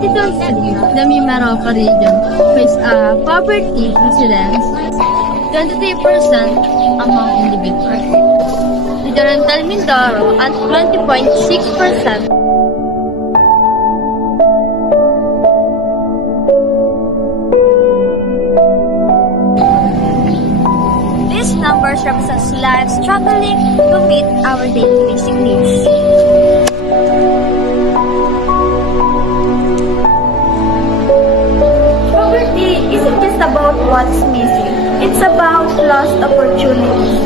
2023, the Mimaropa region faced a poverty incidence 23% among individuals. Occidental Mindoro at 20.6%. These numbers represent lives struggling to meet our daily basic needs. Poverty isn't just about what's missing, it's about lost opportunities.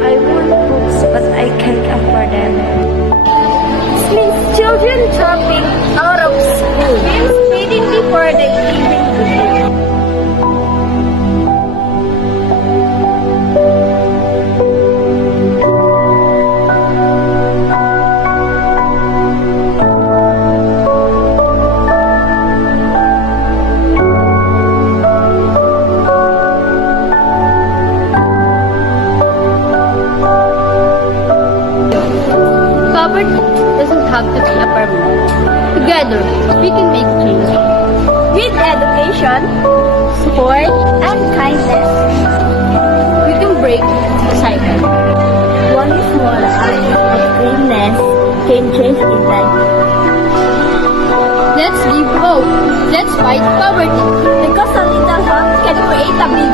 I want books, but I can't afford them. This means children dropping out of school, means feeding before they even eat. Poverty doesn't have to be a permanent. Together, we can make change. With education, support, and kindness, we can break the cycle. One small act of kindness can change a life. Let's give hope. Let's fight poverty. Because a little help can create a big